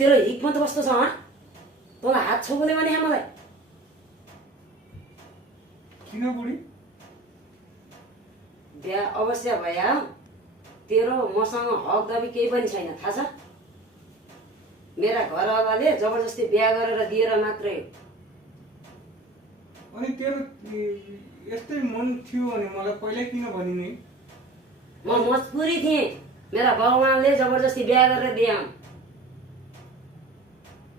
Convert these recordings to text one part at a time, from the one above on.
तेरो हिक्मत कस्तो छ तँलाई हात छोगोले भने मलाई किन बुढी बिहा अवश्य भया तेरो मसँग हक दाबी केही पनि छैन थाहा छ मेरा घरवालाले जबरजस्ती बिहा गरेर दिएर मात्रै अनि तेरो यस्तै मन थियो भने मलाई पहिल्यै किन भनिने म मजबुरी थिएँ मेरा बाबुआमाले जबरजस्ती बिहा गरेर दिए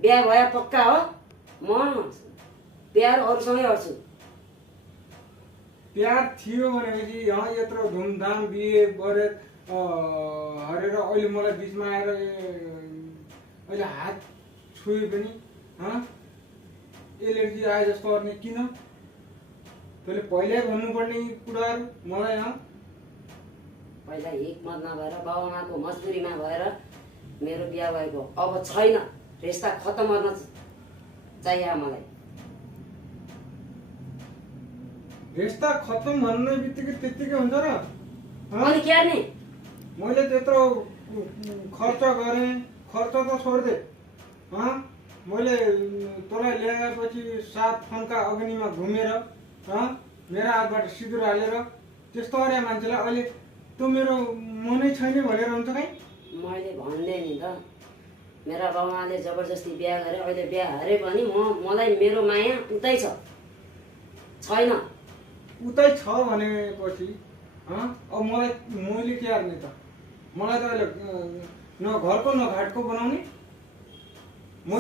बिहा भए पक्का हो म बिहा अरूसँगै गर्छु प्यार थियो भनेपछि यहाँ यत्रो धुमधाम बिहे गरेर हरेर अहिले मलाई बिचमा आएर अहिले हात छोयो पनि एलर्जी आए जस्तो गर्ने किन तैँले पहिल्यै भन्नुपर्ने कुराहरू मलाई पहिला हिक्मत नभएर बाबुआमाको मजबुरीमा भएर मेरो बिहा भएको अब छैन रिस्ता खतम गर्न चाहियो मलाई रिस्ता खतम भन्ने बित्तिकै त्यत्तिकै हुन्छ र अनि के गर्ने मैले त्यत्रो खर्च गरेँ खर्च त छोडिदे मैले तँलाई ल्याएपछि 7 फन्का अग्निमा घुमेर मेरा हातबाट सिँदुर हालेर त्यस्तो अरे मान्छेलाई अहिले त्यो मेरो मनै छैन भनेर हुन्छ कहीँ मैले भन्दै नि त मेरा बाबुआमाले जबरजस्ती बिहा गरे अहिले बिहा हारे पनि मलाई मेरो माया उतै छैन उतै छ भनेपछि अब मैले के गर्ने त मलाई त अहिले न घरको न घाटको बनाउने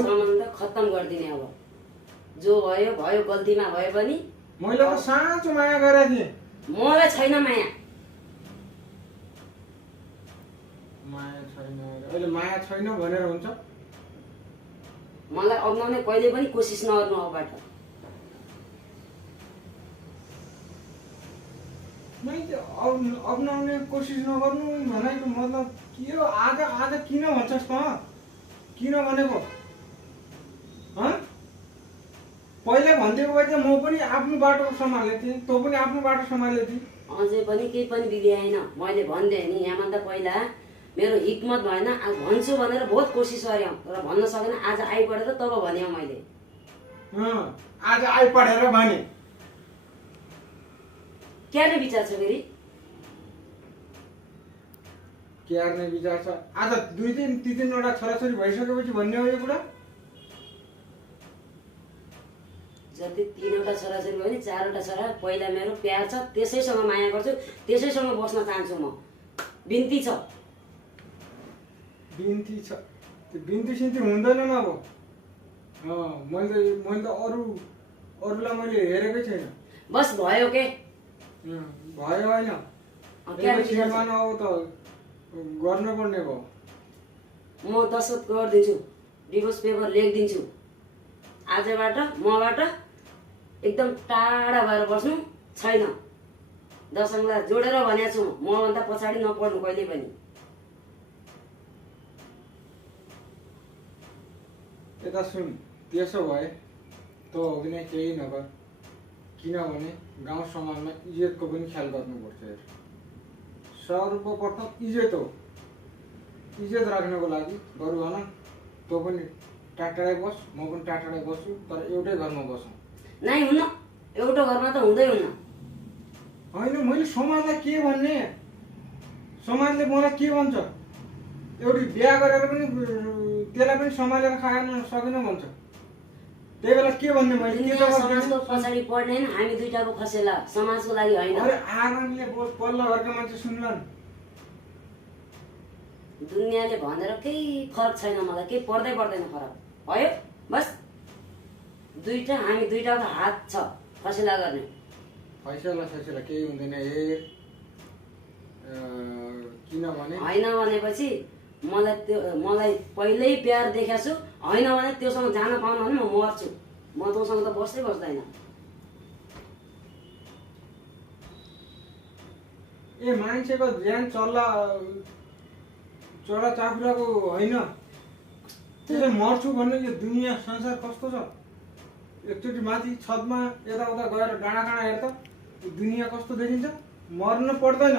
सम्बन्ध खत्तम गरिदिने अब जो भयो भयो गल्तीमा भए पनि मैले त साँचो माया गरेको थिएँ मलाई छैन माया छैन अहिले माया छैन भनेर हुन्छ मलाई अप्नाउने कहिले पनि कोसिस नगर्नु अबबाट अप्नाउने कोसिस नगर्नु भनेको मतलब के हो आज किन भन्छस् त किन भनेको पहिला भनिदिएको भए त म पनि आफ्नो बाटो सम्हाल्ने थिएँ तँ पनि आफ्नो बाटो सम्हाल्ने थिएँ अझै पनि केही पनि बिग्रिएन मैले भनिदिएँ नि यहाँभन्दा पहिला मेरो हिक्मत भएन भन्छु भनेर बहुत कोसिस गरेँ तर भन्न सकेन आज आइपढेर तब भने मैले आज आइपढेर भने क्यारे विचार छ फेरि क्यार्ने विचार छ आज 2-3वटा छोराछोरी भइसकेपछि भन्ने हो यो कुरा जति 3वटा छोराछोरी भयो नि 4वटा छोरा पहिला मेरो प्यार छ त्यसैसँग माया गर्छु त्यसैसँग बस्न चाहन्छु म बिन्ती छ त्यो बिन्ती सिन्ती हुँदैन अब मैले त अरूलाई मैले हेरेकै छैन बस भयो के भयो होइन श्रीमान अब त गर्नुपर्ने भयो म दस्तखत गरिदिन्छु डिभोर्स पेपर लेखिदिन्छु आजबाट मबाट एकदम टाढा भएर बस्नु छैन दशमलाई जोडेर भनेको छु मभन्दा पछाडि नपढ्नु कहिले पनि यता सुन त्यसो भए त अभिनय केही नगर किनभने गाउँ समाजमा इज्जतको पनि ख्याल गर्नुपर्छ सर्वप्रथम इज्जत हो इज्जत राख्नको लागि बरु भन तँ पनि टाढै बस म पनि टाढै बस्छु तर एउटै घरमा बसौँ नै हुन्न एउटा घरमा त हुँदै हुन्न होइन मैले समाजलाई के भन्ने समाजले मलाई के भन्छ एउटी बिहा गरेर पनि त्यसलाई पनि सम्हालेर खान सकेन भन्छ त्यही बेला के भन्ने मैले के समाजको पछाडि पढ्ने हैन हामी दुईटाको खसेला समाजको लागि हैन अरे आगनले पल्लो घरका मान्छे सुन्लान् दुनियाँले भनेर केही फरक छैन मलाई केही पर्दैन फरक भयो बस हामी दुईटाको हात छ फसेला गर्ने फैसला केही हुँदैन किनभने हैन भनेपछि मलाई पहिल्यै प्यार देखाएको छु हैन भने त्योसँग जान पाउन भने म मर्छु म तँसँग त बस्दै बस्दैन ए मान्छेको ज्यान चल्ला चरा चाकुराको होइन त्यसले मर्छु भन्ने यो दुनियाँ संसार कस्तो छ एकचोटि माथि छतमा यताउता गएर डाँडा हेर त दुनियाँ कस्तो देखिन्छ मर्न पर्दैन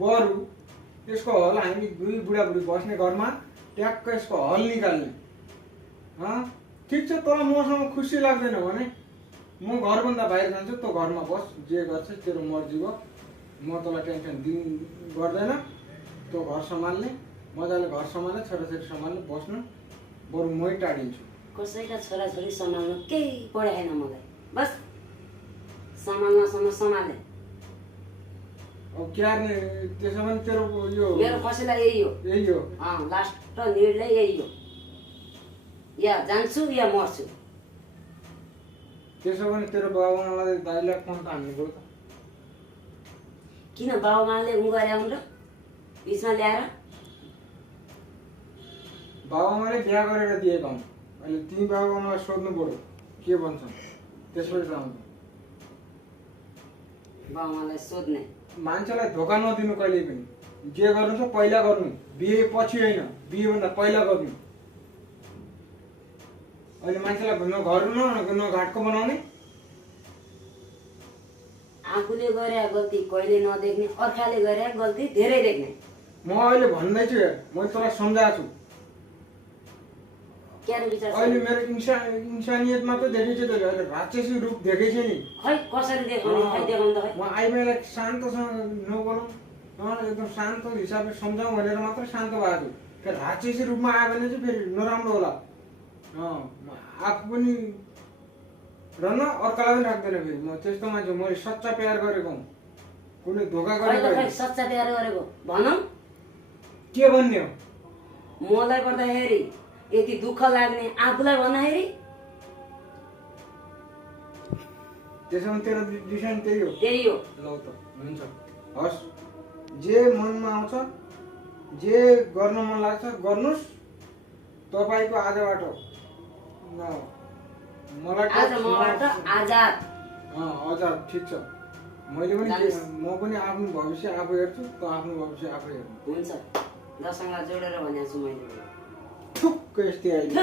बरु यसको हल हामी दुई बुढाबुढी बस्ने घरमा ट्याक्क यसको हल निकाल्ने ठिक छ, तँलाई मसँग खुसी लाग्दैन भने म घरभन्दा बाहिर जान्छु, तँ घरमा बस, जे गर्छ तेरो मर्जी हो, म तँलाई टेन्सन गर्दैन। तँ घर सम्हाल्ने, मजाले घर सम्हाल्ने, छोराछोरी सम्हाल्ने, बस्नु, बरु मै टाढिन्छु। कसैका छोराछोरी सम्हाल्नु केही पढाएन मलाई, बस सम्हाल्नसम्म सम्हाले। अब क्यार्ने त्यसो भने तेरो यो मेरो फैसला यही हो, यही हो। लास्ट निर्णय यही हो, या जान्छु या मर्छु। त्यसो भने तेरो बाबुआमालाई दाइलाई फोन त हान्नु पऱ्यो त। किन बाबुआमाले ल्याउनु र बिचमा ल्याएर? बाबुआमाले बिहा गरेर दिएको हुन्, अहिले तिमी बाबुआमालाई सोध्नु पऱ्यो के भन्छन्, त्यसपछि आउँछ। बाबुआमालाई सोध्ने, मान्छेलाई धोका नदिनु कहिले पनि। जे गर्नु छ पहिला गर्नु, बिहे पछि होइन, बिहेभन्दा पहिला गर्नु। अहिले मान्छेलाई न घर न घाटको बनाउने। आफूले गरे गल्ती कहिले नदेख्ने, अर्काले गरे गल्ती धेरै देख्ने। म अहिले भन्दैछु हेर, मैले तँलाई सम्झाएको छु। क्यारो विचार छ? अहिले मेरो इन्सानियत मात्रै देखेको छु, तैँले अहिले राक्षसी रूप देखेको छ नि। खै कसरी देखाउने, खै देखाउनु त खै। म आइमाईलाई शान्तसँग नबोलाउँ, एकदम शान्त हिसाबले सम्झाउँ भनेर मात्रै शान्त भएको छु। फेरि राक्षसी रूपमा आयो भने चाहिँ फेरि नराम्रो होला। आफू पनि रहन, अर्कालाई पनि राख्दैन। फेरि म त्यस्तो मान्छे, मैले सच्चा प्यार गरेको हुँ, कुनै धोका गरेको खै सच्चा प्यार गरेको भनौँ के भन्ने हो? मलाई पर्दाखेरि यति दुःख लाग्ने आफूलाई भन्दाखेरि त्यसो भने तेरो डिसिसन त्यही हो? त्यही हो। ल त हुन्छ, हस्, जे मनमा आउँछ, जे गर्न मन लाग्छ गर्नुहोस्। तपाईँको आजबाट मलाई आज मबाट आजाद। आजाद, ठिक छ। मैले पनि म पनि आफ्नो भविष्य आफू हेर्छु, त आफ्नो भविष्य आफै हेर्नु। हुन्छ, दसैँलाई जोडेर भनेको छु मैले। ठुक्क यस्तै अहिले।